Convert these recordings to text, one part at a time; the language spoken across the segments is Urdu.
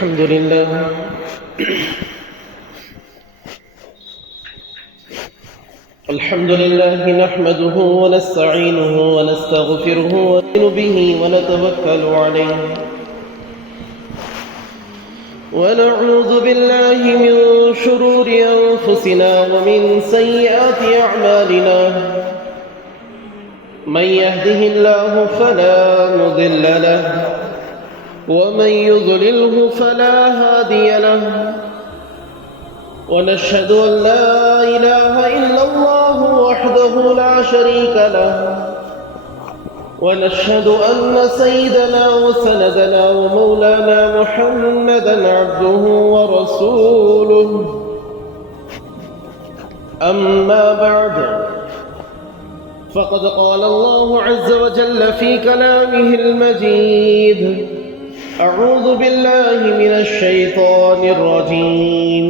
الحمد لله نحمده ونستعينه ونستغفره ونؤمن به ونتوكل عليه ونعوذ بالله من شرور أنفسنا ومن سيئات أعمالنا من يهده الله فلا مضل له ومن يضلله فلا هادي له ونشهد أن لا إله إلا الله وحده لا شريك له ونشهد أن سيدنا وسندنا ومولانا محمدا عبده ورسوله أما بعد فقد قال الله عز وجل في كلامه المجيد أعوذ بالله من الشيطان الرجيم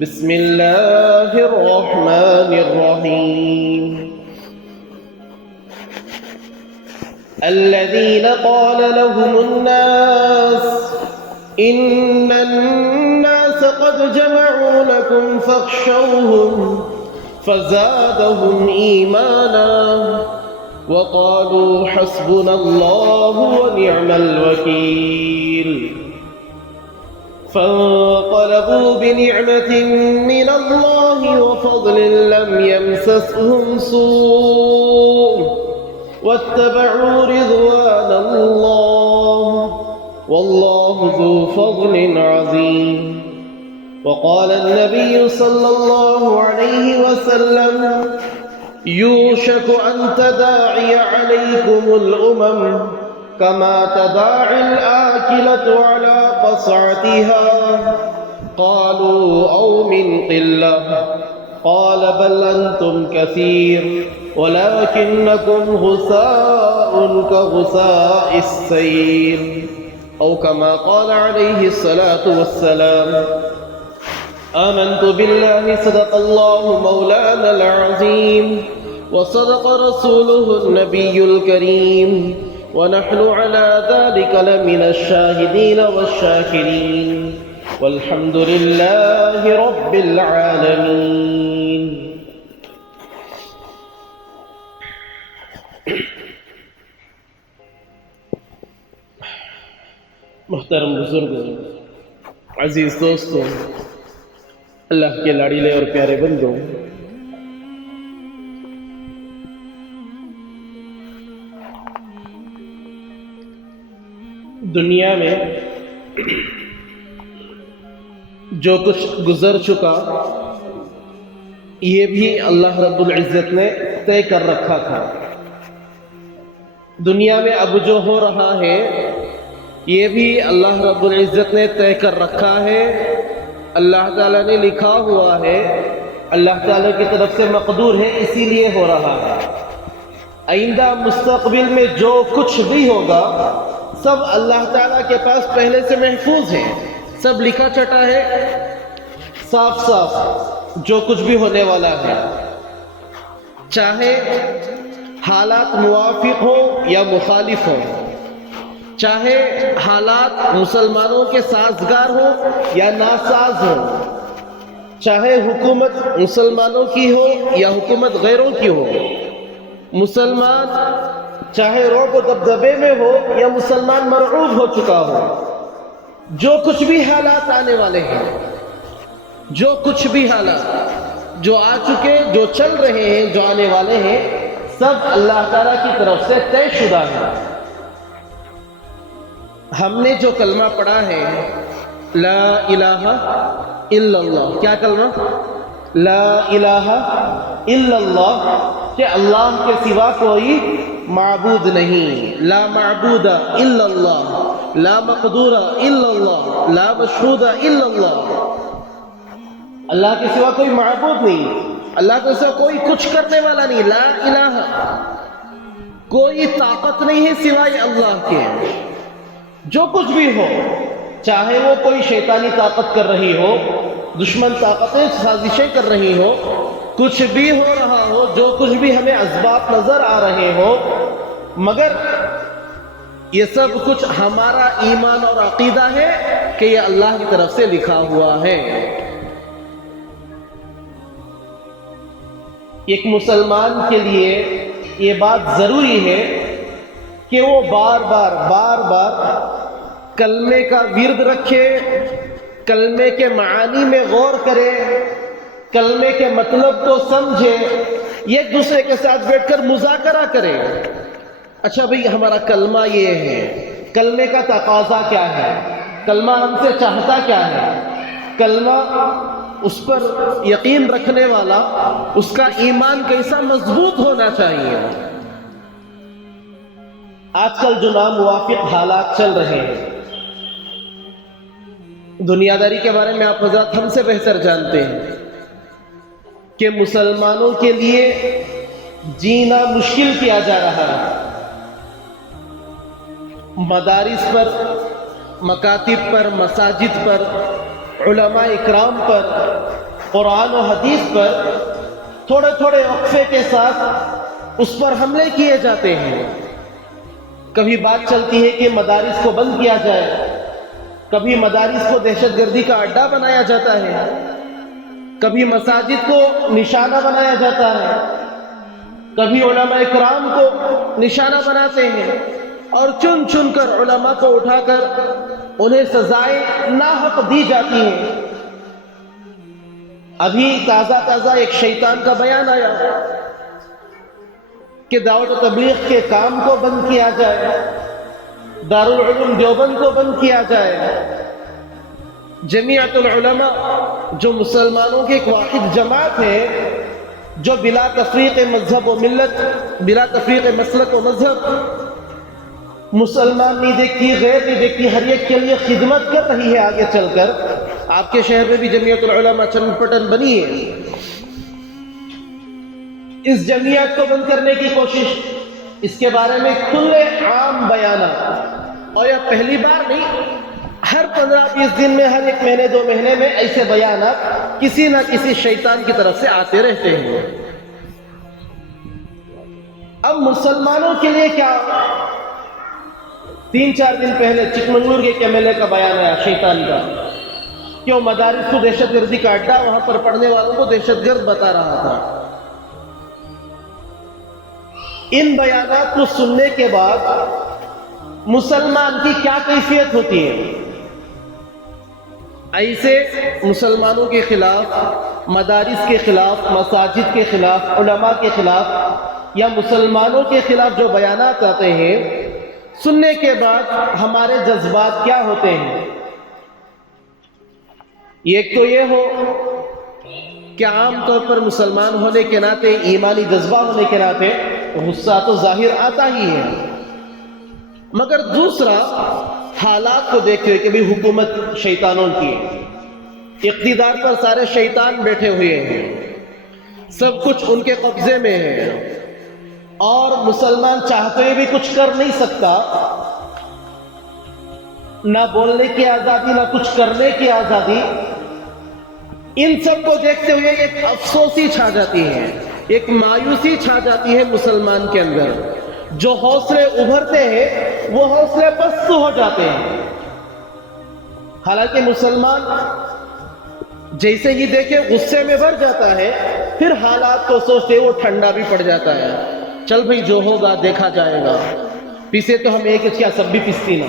بسم الله الرحمن الرحيم الذين قال لهم الناس إن الناس قد جمعوا لكم فاخشوهم فزادهم إيمانا وقالوا حسبنا الله ونعم الوكيل فانقلبوا بنعمة من الله وفضل لم يمسسهم سوء واتبعوا رضوان الله والله ذو فضل عظيم وقال النبي صلى الله عليه وسلم يوشك أن تداعي عليكم الأمم كما تداعي الآكلة على قصعتها قالوا أو من قلة قال بل أنتم كثير ولكنكم غثاء كغثاء السيل أو كما قال عليه الصلاة والسلام آمنت بالله صدق الله مولانا العظيم وصدق رسوله النبي الكريم ونحن على ذلك لمن الشاهدين والشاكرين والحمد لله رب العالمين. محترم بزرگوں، عزیز دوستوں، اللہ کے لاڈیلے اور پیارے بندوں، دنیا میں جو کچھ گزر چکا یہ بھی اللہ رب العزت نے طے کر رکھا تھا. دنیا میں اب جو ہو رہا ہے یہ بھی اللہ رب العزت نے طے کر رکھا ہے. اللہ تعالیٰ نے لکھا ہوا ہے، اللہ تعالیٰ کی طرف سے مقدور ہے، اسی لیے ہو رہا ہے. آئندہ مستقبل میں جو کچھ بھی ہوگا سب اللہ تعالیٰ کے پاس پہلے سے محفوظ ہے، سب لکھا چٹا ہے، صاف صاف جو کچھ بھی ہونے والا ہے، چاہے حالات موافق ہو یا مخالف ہو، چاہے حالات مسلمانوں کے سازگار ہو یا ناساز ہو، چاہے حکومت مسلمانوں کی ہو یا حکومت غیروں کی ہو، مسلمان چاہے رعب و دبدبے میں ہو یا مسلمان مرعوب ہو چکا ہو، جو کچھ بھی حالات آنے والے ہیں، جو کچھ بھی حالات جو آ چکے، جو چل رہے ہیں، جو آنے والے ہیں، سب اللہ تعالیٰ کی طرف سے طے شدہ ہے. ہم نے جو کلمہ پڑھا ہے لا الہ الا اللہ، کیا کلمہ؟ لا الہ الا اللہ، کہ اللہ کے سوا کوئی معبود نہیں، لا معبود الا اللہ، لا مقدور الا اللہ، لا مشہود الا اللہ. اللہ کے سوا کوئی معبود نہیں، اللہ کے سوا کوئی کچھ کرنے والا نہیں. لا الہ، کوئی طاقت نہیں ہے سوائے اللہ کے. جو کچھ بھی ہو، چاہے وہ کوئی شیطانی طاقت کر رہی ہو، دشمن طاقتیں سازشیں کر رہی ہو، کچھ بھی ہو رہا ہو، جو کچھ بھی ہمیں اسباب نظر آ رہے ہو، مگر یہ سب کچھ ہمارا ایمان اور عقیدہ ہے کہ یہ اللہ کی طرف سے لکھا ہوا ہے۔ ایک مسلمان کے لیے یہ بات ضروری ہے کہ وہ بار بار کلمے کا ورد رکھے، کلمے کے معانی میں غور کرے، کلمے کے مطلب کو سمجھے، ایک دوسرے کے ساتھ بیٹھ کر مذاکرہ کرے۔ اچھا بھئی ہمارا کلمہ یہ ہے، کلمے کا تقاضا کیا ہے، کلمہ ہم سے چاہتا کیا ہے، کلمہ اس پر یقین رکھنے والا، اس کا ایمان کیسا مضبوط ہونا چاہیے۔ آج کل جو ناموافق حالات چل رہے ہیں، دنیا داری کے بارے میں آپ حضرات ہم سے بہتر جانتے ہیں کہ مسلمانوں کے لیے جینا مشکل کیا جا رہا ہے۔ مدارس پر، مکاتب پر، مساجد پر، علماء اکرام پر، قرآن و حدیث پر تھوڑے تھوڑے وقفے کے ساتھ اس پر حملے کیے جاتے ہیں۔ کبھی بات چلتی ہے کہ مدارس کو بند کیا جائے، کبھی مدارس کو دہشت گردی کا اڈا بنایا جاتا ہے، کبھی مساجد کو نشانہ بنایا جاتا ہے، کبھی علماء اکرام کو نشانہ بناتے ہیں اور چن چن کر علماء کو اٹھا کر انہیں سزائیں ناحق دی جاتی ہیں۔ ابھی تازہ ایک شیطان کا بیان آیا کہ دعوت و تبلیغ کے کام کو بند کیا جائے، دارالعلوم دیوبند کو بند کیا جائے۔ جمیعت العلماء جو مسلمانوں کی ایک واحد جماعت ہے، جو بلا تفریق مذہب و ملت، بلا تفریق مسلک و مذہب، مسلمان نہیں دیکھتی، غیر نہیں دیکھتی، ہر ایک کے لیے خدمت کر رہی ہے آگے چل کر۔ آپ کے شہر میں بھی جمیعت العلماء چن پٹن بنی ہے۔ اس جمعیت کو بند کرنے کی کوشش، اس کے بارے میں کھلے عام بیانات، اور یہ پہلی بار نہیں، ہر 15-20 دن میں، ہر ایک مہینے 2 مہینے میں ایسے بیانات کسی نہ کسی شیطان کی طرف سے آتے رہتے ہیں۔ اب مسلمانوں کے لیے کیا؟ 3-4 دن پہلے چکمنگلور کے ایک MLA کا بیان آیا شیطان کا، کہ وہ مدارس کو دہشت گردی کا اڈا، وہاں پر پڑھنے والوں کو دہشت گرد بتا رہا تھا۔ ان بیانات کو سننے کے بعد مسلمان کی کیا کیفیت ہوتی ہے؟ ایسے مسلمانوں کے خلاف، مدارس کے خلاف، مساجد کے خلاف، علماء کے خلاف یا مسلمانوں کے خلاف جو بیانات آتے ہیں، سننے کے بعد ہمارے جذبات کیا ہوتے ہیں؟ ایک تو یہ ہو کہ عام طور پر مسلمان ہونے کے ناطے، ایمانی جذبہ ہونے کے ناطے غصہ تو ظاہر آتا ہی ہے، مگر دوسرا حالات کو دیکھتے ہوئے کہ بھی حکومت شیطانوں کی ہے، اقتدار پر سارے شیطان بیٹھے ہوئے ہیں، سب کچھ ان کے قبضے میں ہے، اور مسلمان چاہتے ہوئے بھی کچھ کر نہیں سکتا، نہ بولنے کی آزادی، نہ کچھ کرنے کی آزادی۔ ان سب کو دیکھتے ہوئے ایک افسوسی چھا جاتی ہے، ایک مایوسی چھا جاتی ہے مسلمان کے اندر۔ جو حوصلے ابھرتے ہیں وہ حوصلے پست ہو جاتے ہیں۔ حالانکہ مسلمان جیسے ہی دیکھے غصے میں بھر جاتا ہے، پھر حالات کو سوچتے وہ ٹھنڈا بھی پڑ جاتا ہے، چل بھئی جو ہوگا دیکھا جائے گا، پیسے تو ہم ایک کیا سب بھی پستی نہ،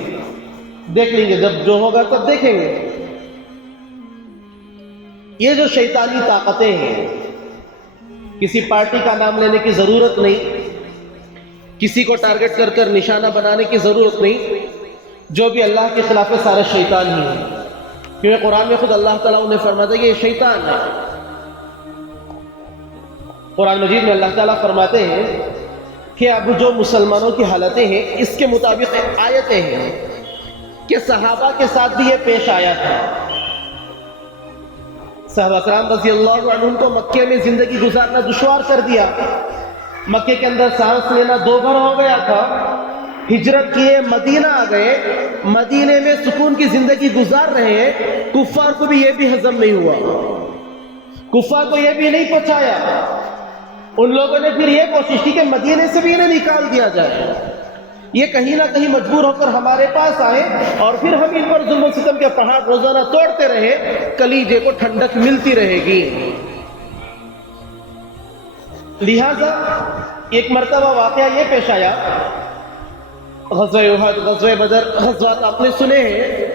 دیکھ لیں گے، جب جو ہوگا تب دیکھیں گے۔ یہ جو شیطانی طاقتیں ہیں، کسی پارٹی کا نام لینے کی ضرورت نہیں، کسی کو ٹارگٹ کر کر نشانہ بنانے کی ضرورت نہیں، جو بھی اللہ کے خلاف ہے سارے شیطان ہی ہیں، کیونکہ قرآن میں خود اللہ تعالیٰ انہیں فرماتا ہے کہ یہ شیطان ہے۔ قرآن مجید میں اللہ تعالیٰ فرماتے ہیں کہ اب جو مسلمانوں کی حالتیں ہیں، اس کے مطابق آیتیں ہیں کہ صحابہ کے ساتھ بھی یہ پیش آیا تھا۔ صحابہ کرام رضی اللہ عنہم کو مکے میں زندگی گزارنا دشوار کر دیا، مکے کے اندر سانس لینا دوبھر ہو گیا تھا، ہجرت کیے مدینہ آ گئے، مدینے میں سکون کی زندگی گزار رہے ہیں، کفار کو بھی یہ بھی ہضم نہیں ہوا، کفار کو یہ بھی نہیں پہنچایا۔ ان لوگوں نے پھر یہ کوشش کی کہ مدینے سے بھی انہیں نکال دیا جائے، یہ کہیں نہ کہیں مجبور ہو کر ہمارے پاس آئے اور پھر ہم ان پر ظلم و ستم کے پہاڑ روزانہ توڑتے رہے، کلیجے کو ٹھنڈک ملتی رہے گی۔ لہذا ایک مرتبہ واقعہ یہ پیش آیا، غزوہ احد، غزوہ بدر، غزوات آپ نے سنے ہیں۔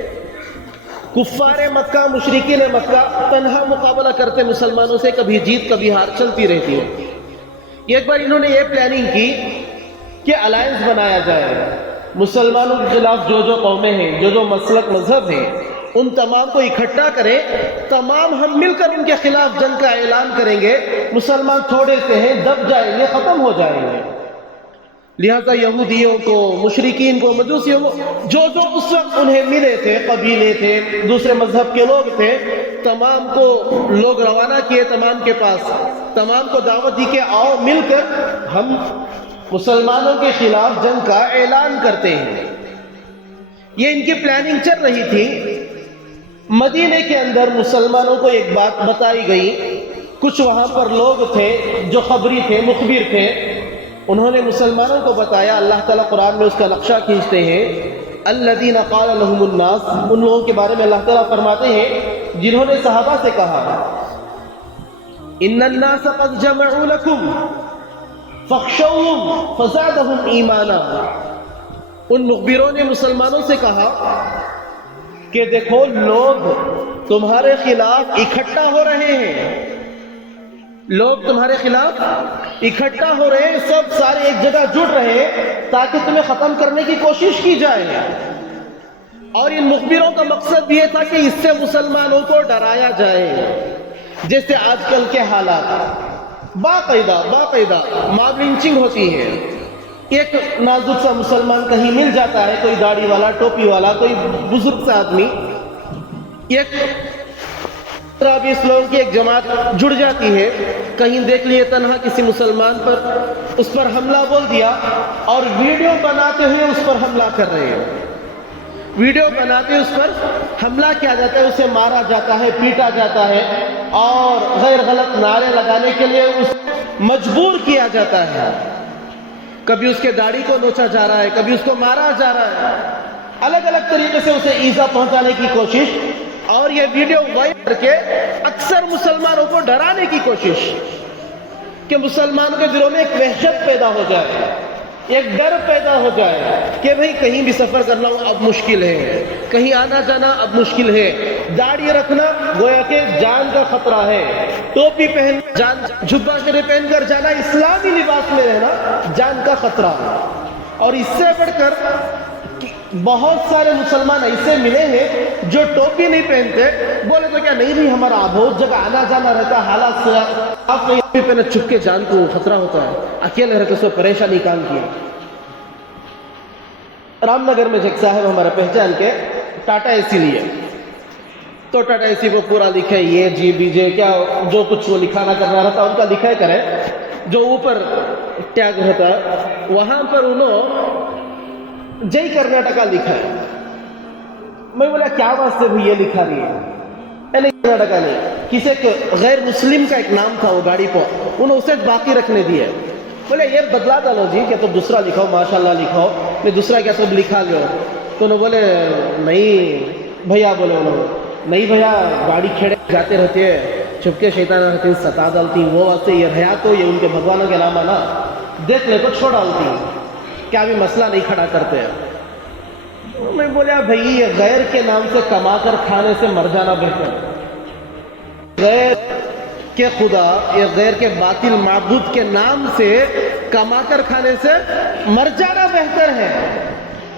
کفار مکہ، مشرکین مکہ تنہا مقابلہ کرتے مسلمانوں سے، کبھی جیت کبھی ہار چلتی رہتی ہے۔ ایک بار انہوں نے یہ پلاننگ کی کہ الائنس بنایا جائے، مسلمانوں کے خلاف جو جو قومیں ہیں، جو جو مسلک مذہب ہیں، ان تمام کو اکٹھا کریں، تمام ہم مل کر ان کے خلاف جنگ کا اعلان کریں گے۔ مسلمان تھوڑے سے ہیں، دب جائیں گے، ختم ہو جائیں گے۔ لہذا یہودیوں کو، مشرکین کو، مجوسیوں کو، جو جو اس وقت انہیں ملے تھے، قبیلے تھے، دوسرے مذہب کے لوگ تھے، تمام کو لوگ روانہ کیے تمام کے پاس، تمام کو دعوت دی کہ آؤ مل کر ہم مسلمانوں کے خلاف جنگ کا اعلان کرتے ہیں۔ یہ ان کی پلاننگ چل رہی تھی۔ مدینے کے اندر مسلمانوں کو ایک بات بتائی گئی، کچھ وہاں پر لوگ تھے جو خبری تھے، مخبر تھے، انہوں نے مسلمانوں کو بتایا۔ اللہ تعالیٰ قرآن میں اس کا نقشہ کھینچتے ہیں، الذین قال لهم الناس، ان لوگوں کے بارے میں اللہ تعالیٰ فرماتے ہیں جنہوں نے صحابہ سے کہا ان الناس قد جمعوا لکم فاخشوهم فزادهم ایمانا۔ ان مخبروں نے مسلمانوں سے کہا کہ دیکھو لوگ تمہارے خلاف اکٹھا ہو رہے ہیں، لوگ تمہارے خلاف اکٹھا ہو رہے ہیں، سب سارے ایک جگہ جڑ رہے ہیں تاکہ تمہیں ختم کرنے کی کوشش کی جائے۔ اور ان مخبروں کا مقصد یہ تھا کہ اس سے مسلمانوں کو ڈرایا جائے، جیسے آج کل کے حالات باقاعدہ ماب لنچنگ ہوتی ہے۔ ایک نازک سا مسلمان کہیں مل جاتا ہے، کوئی داڑھی والا، ٹوپی والا، کوئی بزرگ سا آدمی، ایک 15-20 لوگوں کی ایک جماعت جڑ جاتی ہے، کہیں دیکھ لیے تنہا کسی مسلمان پر، اس پر حملہ بول دیا اور ویڈیو بناتے ہوئے اس پر حملہ کر رہے ہیں، ویڈیو بناتے اس پر حملہ کیا جاتا ہے، اسے مارا جاتا ہے، پیٹا جاتا ہے اور غیر غلط نعرے لگانے کے لیے اس مجبور کیا جاتا ہے۔ کبھی اس کے داڑھی کو نوچا جا رہا ہے، کبھی اس کو مارا جا رہا ہے، الگ الگ طریقے سے اسے ایذا پہنچانے کی کوشش، اور یہ ویڈیو وائرل کر کے اکثر مسلمانوں کو ڈرانے کی کوشش کہ مسلمانوں کے دلوں میں ایک وحشت پیدا ہو جائے، ایک ڈر پیدا ہو جائے کہ بھئی کہیں بھی سفر کرنا اب مشکل ہے، کہیں آنا جانا اب مشکل ہے، داڑھی رکھنا گویا کہ جان کا خطرہ ہے، ٹوپی پہن جان، جھبا شریف پہن کر جانا، اسلامی لباس میں رہنا جان کا خطرہ۔ اور اس سے بڑھ کر بہت سارے مسلمان ایسے ملے ہیں جو ٹوپی نہیں پہنتے، بولے تو کیا نہیں ہمارا بہت جگہ آنا جانا رہتا، حالات سے آپ کو یہ پہنے چھپ کے جان کو خطرہ ہوتا ہے، اکیلے رہتے سو پریشانی کام کیا۔ رام نگر میں ایک صاحب ہمارا پہچان کے ٹاٹا اے سی لیے، تو ٹاٹا اے سی کو پورا لکھے یہ جی بی جے کیا جو کچھ وہ لکھانا کرنا رہتا ان کا لکھا کرے، جو اوپر ٹیگ رہتا وہاں پر انہوں جے کرناٹکا لکھا ہے۔ میں بولا کیا واسطے بھی یہ لکھا رہی ہے؟ نہیں کرناٹکا نہیں، کسی ایک غیر مسلم کا ایک نام تھا وہ گاڑی پر، انہوں اسے باقی رکھنے دیے۔ بولے یہ بدلا ڈالو جی، کہ تم دوسرا لکھاؤ، ماشاءاللہ لکھاؤ، میں دوسرا کیا سب لکھا لو۔ تو انہوں بولے نہیں بھیا، بولے انہوں نہیں بھیا، گاڑی کھیڑے جاتے رہتے ہیں، چھپ کے شیطان رہتے ستا ڈالتی، وہ واسطے یہ بھیا تو یہ ان کے بھگوانوں کے نام آنا دیکھ لے تو چھوڑ ڈالتی، کیا بھی مسئلہ نہیں کھڑا کرتے ہیں۔ میں بولا بھائی یہ غیر کے نام سے کما کر کھانے سے مر جانا بہتر، غیر کے خدا یا غیر کے باطل معبود کے نام سے کما کر کھانے سے مر جانا بہتر ہے۔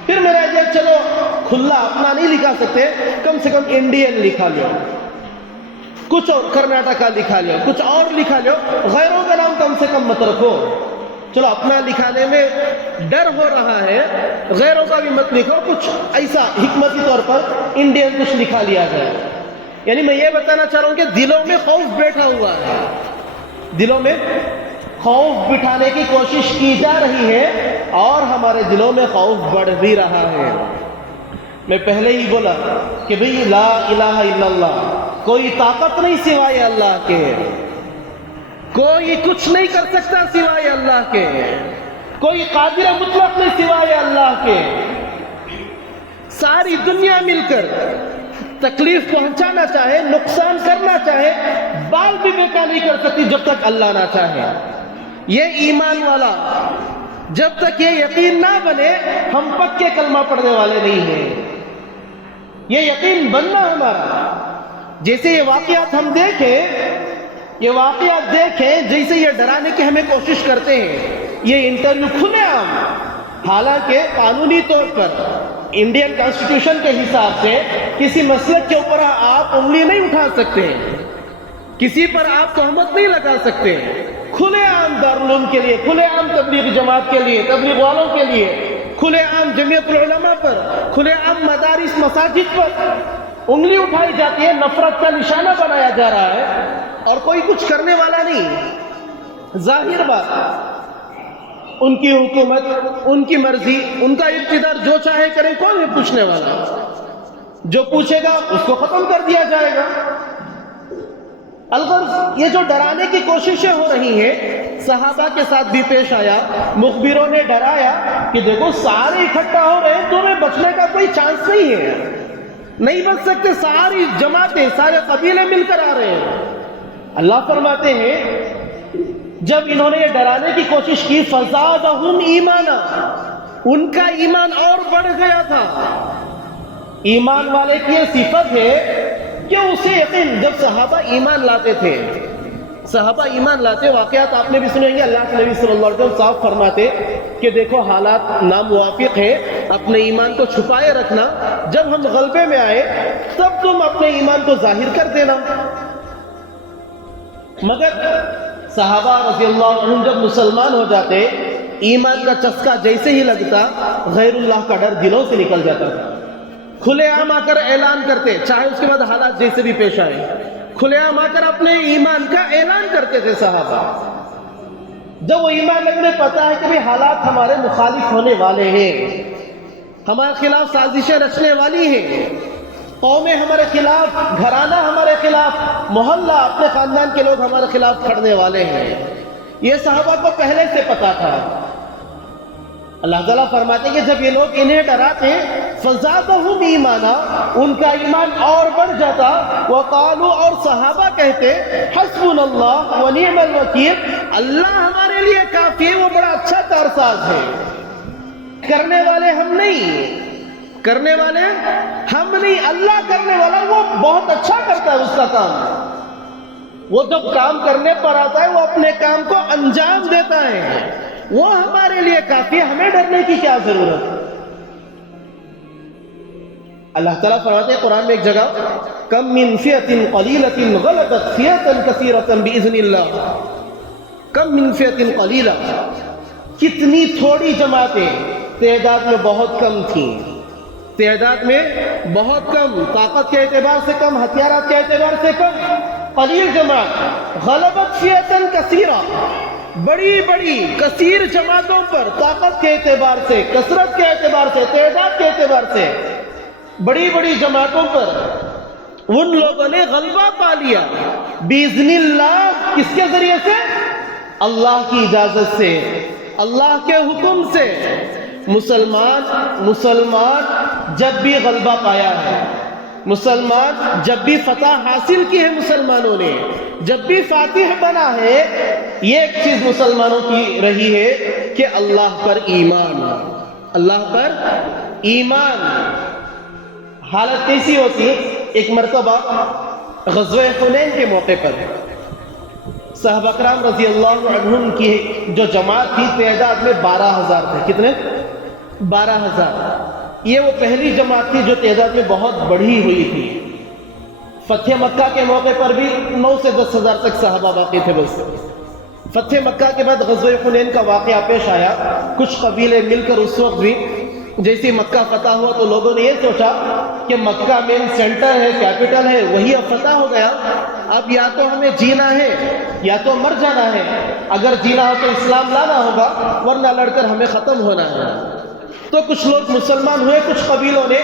پھر میرا یہ چلو کھلا اپنا نہیں لکھا سکتے، کم سے کم انڈین لکھا لو، کچھ اور کرناٹکا لکھا لو، کچھ اور لکھا لو، غیروں کا نام کم سے کم مت رکھو۔ چلو اپنا لکھانے میں ڈر ہو رہا ہے، غیروں کا بھی مت لکھو، کچھ ایسا حکمتی طور پر انڈین کچھ لکھا لیا جائے۔ یعنی میں یہ بتانا چاہ رہا ہوں کہ دلوں میں خوف بیٹھا ہوا ہے، دلوں میں خوف بٹھانے کی کوشش کی جا رہی ہے اور ہمارے دلوں میں خوف بڑھ بھی رہا ہے۔ میں پہلے ہی بولا کہ بھئی لا الہ الا اللہ، کوئی طاقت نہیں سوائے اللہ کے، کوئی کچھ نہیں کر سکتا سوائے اللہ کے۔ کوئی قادر مطلق نہیں سوائے اللہ کے. ساری دنیا مل کر تکلیف پہنچانا چاہے، نقصان کرنا چاہے، بال بھی بیکا نہیں کر سکتی جب تک اللہ نہ چاہے. یہ ایمان والا جب تک یہ یقین نہ بنے ہم پکے کلمہ پڑھنے والے نہیں ہیں. یہ یقین بننا ہمارا. جیسے یہ واقعات ہم دیکھیں جیسے یہ ڈرانے کی ہمیں کوشش کرتے ہیں. یہ انٹرویو کھلے عام، حالانکہ قانونی طور پر انڈین کانسٹیٹیوشن کے حساب سے کسی مسلک کے اوپر آپ انگلی نہیں اٹھا سکتے، کسی پر آپ تہمت نہیں لگا سکتے. کھلے عام دارالعلوم کے لیے، کھلے عام تبلیغ جماعت کے لیے، تبلیغ والوں کے لیے، کھلے عام جمعیت العلماء پر، کھلے عام مدارس مساجد پر انگلی اٹھائی جاتی ہے، نفرت کا نشانہ بنایا جا رہا ہے اور کوئی کچھ کرنے والا نہیں. ظاہر بات ان کی حکومت، ان کی مرضی، ان کا اقتدار، جو چاہے کرے، کون ہے پوچھنے والا؟ جو پوچھے گا اس کو ختم کر دیا جائے گا. الغرض یہ جو ڈرانے کی کوششیں ہو رہی ہیں، صحابہ کے ساتھ بھی پیش آیا. مخبروں نے ڈرایا کہ دیکھو سارے اکٹھا ہو رہے ہیں، تمہیں بچنے کا کوئی چانس نہیں ہے، نہیں بچ سکتے. ساری جماعتیں، سارے قبیلے مل کر آ رہے ہیں. اللہ فرماتے ہیں جب انہوں نے یہ ڈرانے کی کوشش کی، فزادہم ایمانا، ان کا ایمان اور بڑھ گیا تھا. ایمان والے کی یہ صفت ہے کہ اسے یقین. جب صحابہ ایمان لاتے تھے، صحابہ ایمان لاتے، واقعات آپ نے بھی سنے گے. اللہ کے نبی صلی اللہ علیہ وسلم صاف فرماتے کہ دیکھو حالات ناموافق ہیں، اپنے ایمان کو چھپائے رکھنا، جب ہم غلبے میں آئے تب تم اپنے ایمان کو ظاہر کر دینا. مگر صحابہ رضی اللہ عنہم جب مسلمان ہو جاتے، ایمان کا چسکا جیسے ہی لگتا، غیر اللہ کا ڈر دلوں سے نکل جاتا تھا. کھلے عام آ کر اعلان کرتے، چاہے اس کے بعد حالات جیسے بھی پیش آئے، کھلے عام آ کر اپنے ایمان کا اعلان کرتے تھے صحابہ. جب وہ ایمان لگنے پتا ہے کہ بھی حالات ہمارے مخالف ہونے والے ہیں، ہمارے خلاف سازشیں رچنے والی ہیں، قومیں ہمارے خلاف، گھرانہ ہمارے خلاف، محلہ، اپنے خاندان کے لوگ ہمارے خلاف کھڑنے والے ہیں. یہ صحابہ کو پہلے سے پتا تھا. اللہ تعالیٰ فرماتے ہیں کہ جب یہ لوگ انہیں ڈراتے، فزادہم ایمانا، ان کا ایمان اور بڑھ جاتا. وقالوا، اور صحابہ کہتے، حسبنا اللہ ونعم الوکیل، اللہ ہمارے لیے کافی ہے، وہ بڑا اچھا کارساز ہے. کرنے والے ہم نہیں، کرنے والے ہم نہیں، اللہ کرنے والا. وہ بہت اچھا کرتا ہے اس کا کام. وہ جب کام کرنے پر آتا ہے وہ اپنے کام کو انجام دیتا ہے. وہ ہمارے لیے کافی ہے، ہمیں ڈرنے کی کیا ضرورت. اللہ تعالیٰ فرماتے ہیں قرآن میں ایک جگہ، کم من فئۃ قلیلۃ غلبت فئۃ کثیرۃ باذن اللہ. کم من فئۃ قلیلہ، کتنی تھوڑی جماعتیں تعداد میں بہت کم تھیں، تعداد میں بہت کم، طاقت کے اعتبار سے کم، ہتھیارات کے اعتبار سے کم، قلیل جماعت. غلبت فئۃ کثیرہ، بڑی بڑی کثیر جماعتوں پر طاقت کے اعتبار سے، کثرت کے اعتبار سے، تعداد کے اعتبار سے بڑی بڑی جماعتوں پر ان لوگوں نے غلبہ پا لیا. باذن اللہ، کس کے ذریعے سے؟ اللہ کی اجازت سے، اللہ کے حکم سے. مسلمان جب بھی غلبہ پایا ہے، مسلمان جب بھی فتح حاصل کی ہے، مسلمانوں نے جب بھی فاتح بنا ہے، یہ ایک چیز مسلمانوں کی رہی ہے کہ اللہ پر ایمان، اللہ پر ایمان. حالت کیسی ہوتی؟ ایک مرتبہ غزوہ حنین کے موقع پر صحابہ کرام رضی اللہ عنہم کی جو جماعت تھی تعداد میں 12,000 تھے. کتنے؟ 12,000. یہ وہ پہلی جماعت تھی جو تعداد میں بہت بڑھی ہوئی تھی. فتح مکہ کے موقع پر بھی 9 سے 10,000 تک صحابہ باقی تھے. بس فتح مکہ کے بعد غزوہ حنین کا واقعہ پیش آیا. کچھ قبیلے مل کر اس وقت بھی جیسے مکہ فتح ہوا تو لوگوں نے یہ سوچا کہ مکہ مین سینٹر ہے، کیپٹل ہے، وہی اب فتح ہو گیا، اب یا تو ہمیں جینا ہے یا تو مر جانا ہے. اگر جینا ہو تو اسلام لانا ہوگا، ورنہ لڑ کر ہمیں ختم ہونا ہے. تو کچھ لوگ مسلمان ہوئے، کچھ قبیلوں نے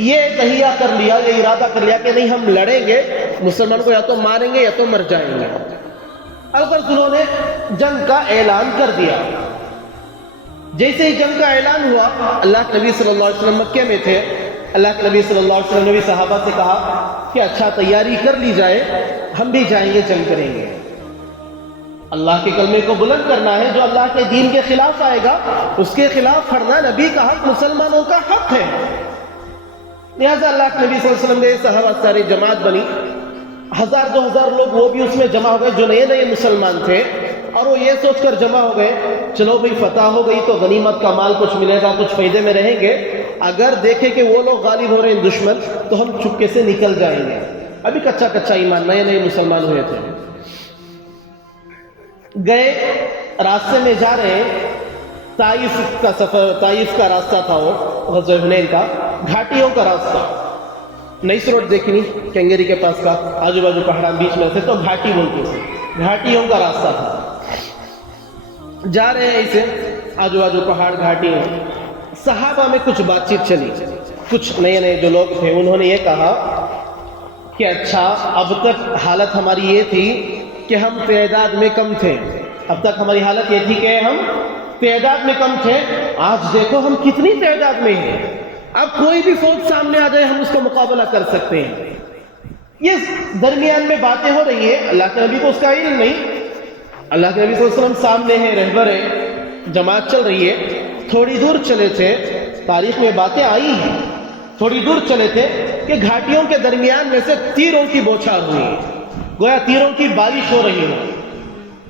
یہ تہیہ کر لیا، یہ ارادہ کر لیا کہ نہیں ہم لڑیں گے، مسلمان کو یا تو ماریں گے یا تو مر جائیں گے. البتہ انہوں نے جنگ کا اعلان کر دیا. جیسے ہی جنگ کا اعلان ہوا، اللہ کے نبی صلی اللہ علیہ وسلم مکے میں تھے، اللہ کے نبی صلی اللہ علیہ وسلم نے بھی صحابہ سے کہا کہ اچھا تیاری کر لی جائے، ہم بھی جائیں گے، جنگ کریں گے۔ اللہ کے کلمے کو بلند کرنا ہے، جو اللہ کے دین کے خلاف آئے گا اس کے خلاف کھڑنا نبی کا حق، مسلمانوں کا حق ہے۔ لہذا اللہ کے نبی صلی اللہ علیہ وسلم نے صحابہ ساری جماعت بنی، 1000-2000 لوگ وہ بھی اس میں جمع ہو گئے جو نئے نئے مسلمان تھے، اور وہ یہ سوچ کر جمع ہو گئے چلو بھئی فتح ہو گئی تو غنیمت کا مال کچھ ملے گا، کچھ فائدے میں رہیں گے، اگر دیکھیں کہ وہ لوگ غالب ہو رہے ہیں دشمن تو ہم چپکے سے نکل جائیں گے۔ ابھی کچا ایمان، نئے نئے مسلمان ہوئے تھے، گئے راستے میں جا رہے ہیں، طائف کا سفر، طائف کا راستہ تھا، وہ غزوہ حنین کا، گھاٹیوں کا راستہ، نئیس روڈ دیکھنی کینگری کے پاس کا، آجو باجو پہاڑاں بیچ میں تھے تو گھاٹی بولتے تھے، گھاٹیوں کا راستہ تھا، جا رہے ہیں ایسے آجو باجو پہاڑ گھاٹی ہیں۔ صحابہ میں کچھ بات چیت چلی، کچھ نئے نئے جو لوگ تھے انہوں نے یہ کہا کہ اچھا اب تک حالت ہماری یہ تھی کہ ہم تعداد میں کم تھے، اب تک ہماری حالت یہ تھی کہ ہم تعداد میں کم تھے، آج دیکھو ہم کتنی تعداد میں ہیں، اب کوئی بھی فوج سامنے آ جائے ہم اس کا مقابلہ کر سکتے ہیں۔ یہ درمیان میں باتیں ہو رہی ہیں، اللہ کے نبی کو اس کا علم نہیں، اللہ کے نبی صلی اللہ علیہ وسلم سامنے ہیں، رہبر ہے، جماعت چل رہی ہے، تھوڑی دور چلے تھے، تاریخ میں باتیں آئی ہیں، تھوڑی دور چلے تھے کہ گھاٹیوں کے درمیان میں سے تیروں کی بوچھار ہوئی، گویا تیروں کی بارش ہو رہی ہو،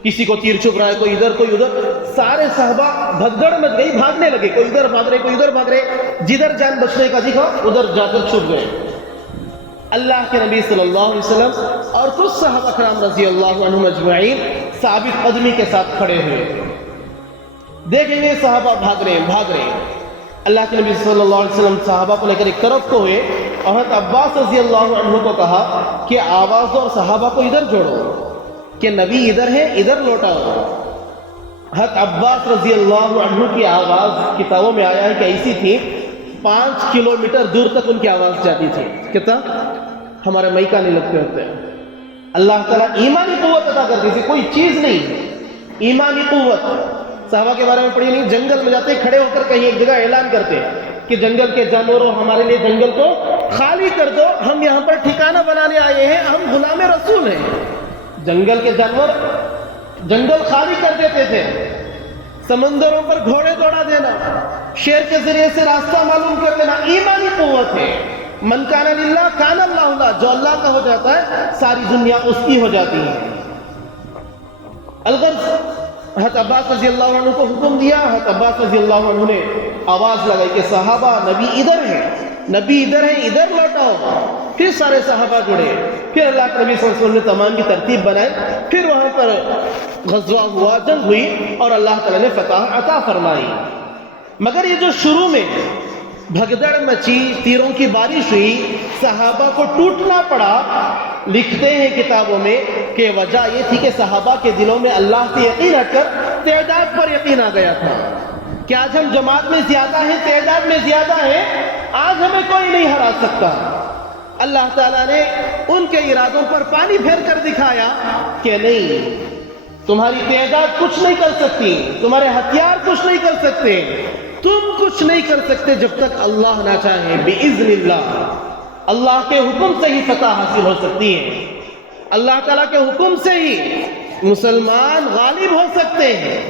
کسی کو تیر چھپ رہا ہے، کوئی ادھر کوئی ادھر، سارے صحابہ بھگدڑ مچ گئی، بھاگنے لگے، کوئی ادھر بھاگ رہے کوئی ادھر بھاگ رہے، جدھر جان بچنے کا دکھا ادھر جا کر چھپ گئے۔ اللہ کے نبی صلی اللہ علیہ وسلم اور کچھ صحابہ کرام رضی اللہ عنہم اجمعین ثابت قدمی کے ساتھ کھڑے ہوئے، دیکھیں گے صحابہ بھاگ رہے ہیں۔ اللہ کے نبی صلی اللہ علیہ وسلم صحابہ کو لے کر ایک طرف کو ہوئے، اور حضرت عباس رضی اللہ عنہ کو کہا کہ آواز دو اور صحابہ کو ادھر جوڑو کہ نبی ادھر ہے، ادھر لوٹاؤ۔ حضرت عباس رضی اللہ عنہ کی آواز کتابوں میں آیا ہے کہ ایسی تھی 5 کلومیٹر دور تک ان کی آواز جاتی تھی، کتنا ہمارے مائکہ نہیں لگتے ہوتے ہیں۔ اللہ تعالیٰ ایمانی قوت عطا کرتی تھی، کوئی چیز نہیں، ایمانی قوت۔ صحابہ کے بارے میں پڑھی نہیں، جنگل میں جاتے کھڑے ہو کر کہیں ایک جگہ اعلان کرتے کہ جنگل کے جانوروں ہمارے لیے جنگل کو خالی کر دو، ہم یہاں پر ٹھکانہ بنانے آئے ہیں، ہم غلام رسول ہیں۔ جنگل کے جانور جنگل خالی کر دیتے تھے، سمندروں پر گھوڑے دوڑا دینا، شیر کے ذریعے سے راستہ معلوم کر دینا، ایمانی قوت ہے۔ من کان للہ کان اللہ لہ، جو اللہ کا ہو جاتا ہے ساری دنیا اس کی ہو جاتی ہے۔ الغرض حضرت عباس رضی اللہ عنہ کو حکم دیا، حضرت عباس رضی اللہ عنہ نے آواز لگائی کہ صحابہ نبی ادھر ہے، نبی ادھر ہے، ادھر لوٹاؤ۔ پھر سارے صحابہ جڑے، پھر اللہ کے نبی صلی اللہ علیہ وسلم نے تمام کی ترتیب بنائی، پھر وہاں پر غزوہ ہوا، جنگ ہوئی، اور اللہ تعالیٰ نے فتح عطا فرمائی۔ مگر یہ جو شروع میں بھگدڑ مچی، تیروں کی بارش ہوئی، صحابہ کو ٹوٹنا پڑا، لکھتے ہیں کتابوں میں کہ وجہ یہ تھی کہ صحابہ کے دلوں میں اللہ سے یقین ہٹ کر تعداد پر یقین آ گیا تھا کہ آج ہم جماعت میں زیادہ ہیں، تعداد میں زیادہ ہیں، آج ہمیں کوئی نہیں ہرا سکتا۔ اللہ تعالیٰ نے ان کے ارادوں پر پانی پھیر کر دکھایا کہ نہیں، تمہاری تعداد کچھ نہیں کر سکتی، تمہارے ہتھیار کچھ نہیں کر سکتے، تم کچھ نہیں کر سکتے جب تک اللہ نہ چاہے، بِإِذْنِ اللہ، اللہ کے حکم سے ہی فتح حاصل ہو سکتی ہے، اللہ تعالیٰ کے حکم سے ہی مسلمان غالب ہو سکتے ہیں۔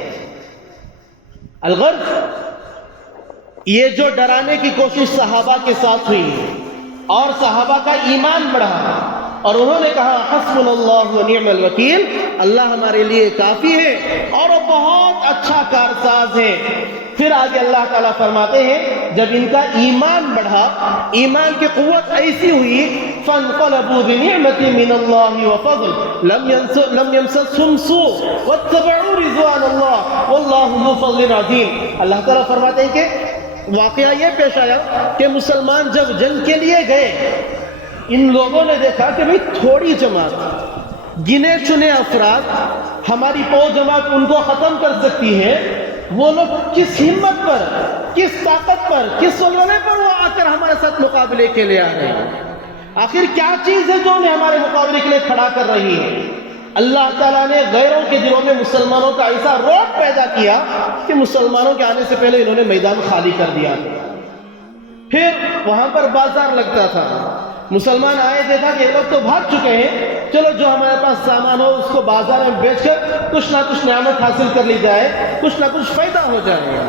الغرض یہ جو ڈرانے کی کوشش صحابہ کے ساتھ ہوئی اور صحابہ کا ایمان بڑھا اور انہوں نے کہا حسبنا اللہ ونعم الوکیل، اللہ ہمارے لیے کافی ہے اور وہ بہت اچھا کارساز ہے۔ پھر آگے اللہ تعالیٰ فرماتے ہیں جب ان کا ایمان بڑھا، ایمان کی قوت ایسی ہوئی، فانقلبوا بنعمت من اللہ وفضل لم یمسسهم سوء واتبعوا رضوان اللہ واللہ ذو فضل عظیم۔ اللہ تعالیٰ فرماتے ہیں کہ واقعہ یہ پیش آیا کہ مسلمان جب جنگ کے لیے گئے، ان لوگوں نے دیکھا کہ بھئی تھوڑی جماعت، گنے چنے افراد، ہماری فوج جماعت ان کو ختم کر سکتی ہے، وہ لوگ کس ہمت پر، کس طاقت پر، کس سلونے پر وہ آ کر ہمارے ساتھ مقابلے کے لیے آ رہے ہیں؟ آخر کیا چیز ہے جو انہیں ہمارے مقابلے کے لیے کھڑا کر رہی ہے؟ اللہ تعالیٰ نے غیروں کے دلوں میں مسلمانوں کا ایسا روب پیدا کیا کہ مسلمانوں کے آنے سے پہلے انہوں نے میدان خالی کر دیا. پھر وہاں پر بازار لگتا تھا. مسلمان آئے، دیکھا کہ یہ لوگ تو بھاگ چکے ہیں، چلو جو ہمارے پاس سامان ہو اس کو بازار میں بیچ کر کچھ نہ کچھ نعمت حاصل کر لی جائے، کچھ نہ کچھ فائدہ ہو جائے.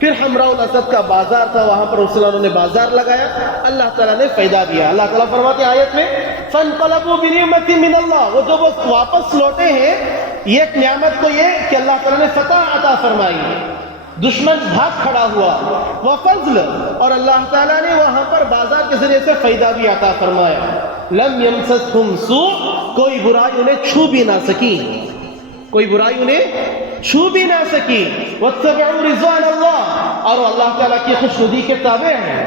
پھر حمراء الاسد کا بازار تھا، وہاں پر مسلمانوں نے بازار لگایا، اللہ تعالیٰ نے فائدہ دیا. اللہ تعالیٰ فرماتے ہیں آیت میں فَانْقَلَبُوا بِنِعْمَةٍ مِّنَ اللَّهِ، وہ جو وہ واپس لوٹے ہیں یہ ایک نعمت کو یہ کہ اللہ تعالیٰ نے فتح عطا فرمائی، دشمن بھاگ کھڑا ہوا، وفضل، اور اللہ تعالیٰ نے وہاں پر بازار کے ذریعے سے فائدہ بھی عطا فرمایا. لم يمسسهم سوء، کوئی برائی انہیں چھو بھی نہ سکی، کوئی برائی انہیں چھو بھی نہ سکی. واتبعوا رضوان اللہ، اور اللہ تعالیٰ کی خوشنودی کے تابع ہیں.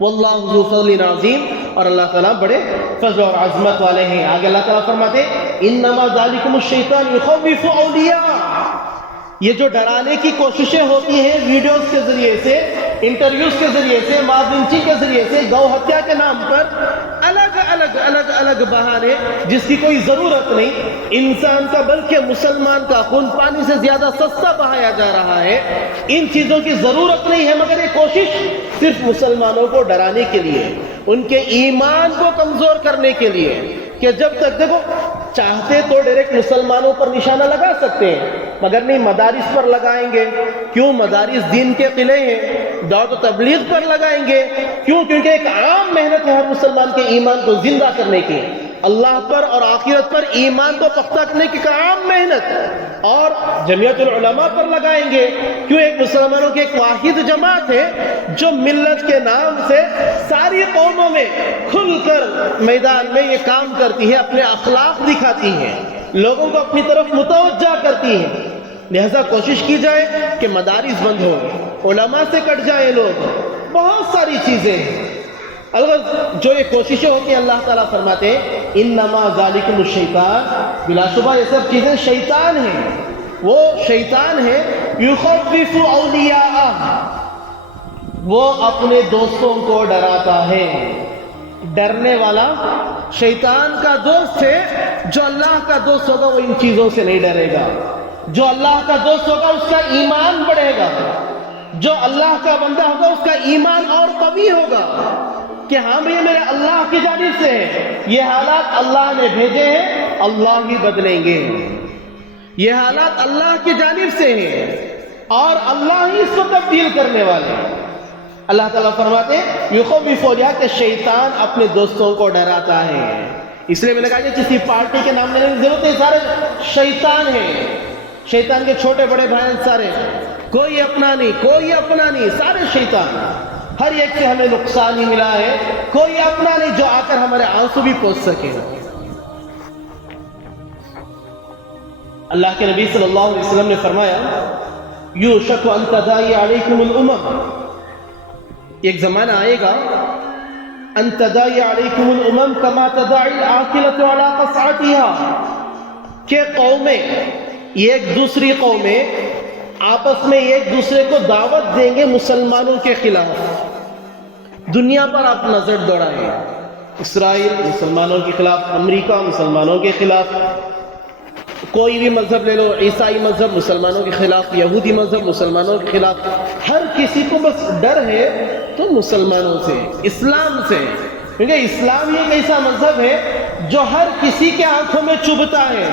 واللہ ذو فضل عظیم، اور اللہ تعالیٰ بڑے فضل اور عظمت والے ہیں. آگے اللہ تعالیٰ فرماتے انما ذالکم الشیطان یخوف اولیاء، یہ جو ڈرانے کی کوششیں ہوتی ہیں ویڈیوز کے ذریعے سے، انٹرویوز کے ذریعے سے، ماب لنچی کے ذریعے سے، گو ہتیا کے نام پر الگ بہانے جس کی کوئی ضرورت نہیں، انسان کا بلکہ مسلمان کا خون پانی سے زیادہ سستا بہایا جا رہا ہے. ان چیزوں کی ضرورت نہیں ہے، مگر یہ کوشش صرف مسلمانوں کو ڈرانے کے لیے، ان کے ایمان کو کمزور کرنے کے لیے، کہ جب تک دیکھو چاہتے تو ڈائریکٹ مسلمانوں پر نشانہ لگا سکتے ہیں، مگر نہیں مدارس پر لگائیں گے. کیوں؟ مدارس دین کے قلعے ہیں. دعوت و تبلیغ پر لگائیں گے. کیوں؟ کیونکہ ایک عام محنت ہے ہر مسلمان کے ایمان کو زندہ کرنے کی، اللہ پر اور آخرت پر ایمان کو پختہ کرنے کی عام محنت. اور جمعیت العلماء پر لگائیں گے. کیوں؟ ایک مسلمانوں کی ایک واحد جماعت ہے جو ملت کے نام سے ساری قوموں میں کھل کر میدان میں یہ کام کرتی ہے، اپنے اخلاق دکھاتی ہے، لوگوں کو اپنی طرف متوجہ کرتی ہے. لہذا کوشش کی جائے کہ مدارس بند ہو، علماء سے کٹ جائیں لوگ، بہت ساری چیزیں ہیں. البتہ جو یہ کوششیں ہوتی ہیں اللہ تعالیٰ فرماتے ہیں انما ذالکم الشیطان، بلا شبہ یہ سب چیزیں شیطان ہیں. وہ شیطان ہے یخوف اولیاء، وہ اپنے دوستوں کو ڈراتا ہے. ڈرنے والا شیطان کا دوست ہے. جو اللہ کا دوست ہوگا وہ ان چیزوں سے نہیں ڈرے گا. جو اللہ کا دوست ہوگا اس کا ایمان بڑھے گا. جو اللہ کا بندہ ہوگا اس کا ایمان اور قوی ہوگا کہ ہاں بھئی میرے اللہ کی جانب سے ہے، یہ حالات اللہ نے بھیجے ہیں، اللہ ہی بدلیں گے. یہ حالات اللہ کی جانب سے ہیں اور اللہ ہی اس کو تبدیل کرنے والے ہیں. اللہ تعالیٰ فرماتے ہیں یخوف اولیاء کہ شیطان اپنے دوستوں کو ڈراتا ہے. اس لیے میں نے کہا کہ کسی پارٹی کے نام لینے کی ضرورت نہیں، سارے شیطان ہیں. شیطان کے چھوٹے بڑے بھائی سارے، کوئی اپنا نہیں، کوئی اپنا نہیں، سارے شیطان. ہر ایک سے ہمیں نقصان ہی ملا ہے، کوئی اپنا نہیں جو آ کر ہمارے آنسو بھی پوچھ سکے. اللہ کے نبی صلی اللہ علیہ وسلم نے فرمایا یوشک ان تداعی علیکم الامم، ایک زمانہ آئے گا ان تداعی علیکم الامم کما تداعی العاقلۃ علی قصعتها، کہ قومیں ایک دوسری قومیں آپس میں ایک دوسرے کو دعوت دیں گے مسلمانوں کے خلاف. دنیا پر آپ نظر دوڑائیں، اسرائیل مسلمانوں کے خلاف، امریکہ مسلمانوں کے خلاف، کوئی بھی مذہب لے لو، عیسائی مذہب مسلمانوں کے خلاف، یہودی مذہب مسلمانوں کے خلاف. ہر کسی کو بس ڈر ہے تو مسلمانوں سے، اسلام سے، کیونکہ اسلام ہی ایک ایسا مذہب ہے جو ہر کسی کے آنکھوں میں چبھتا ہے.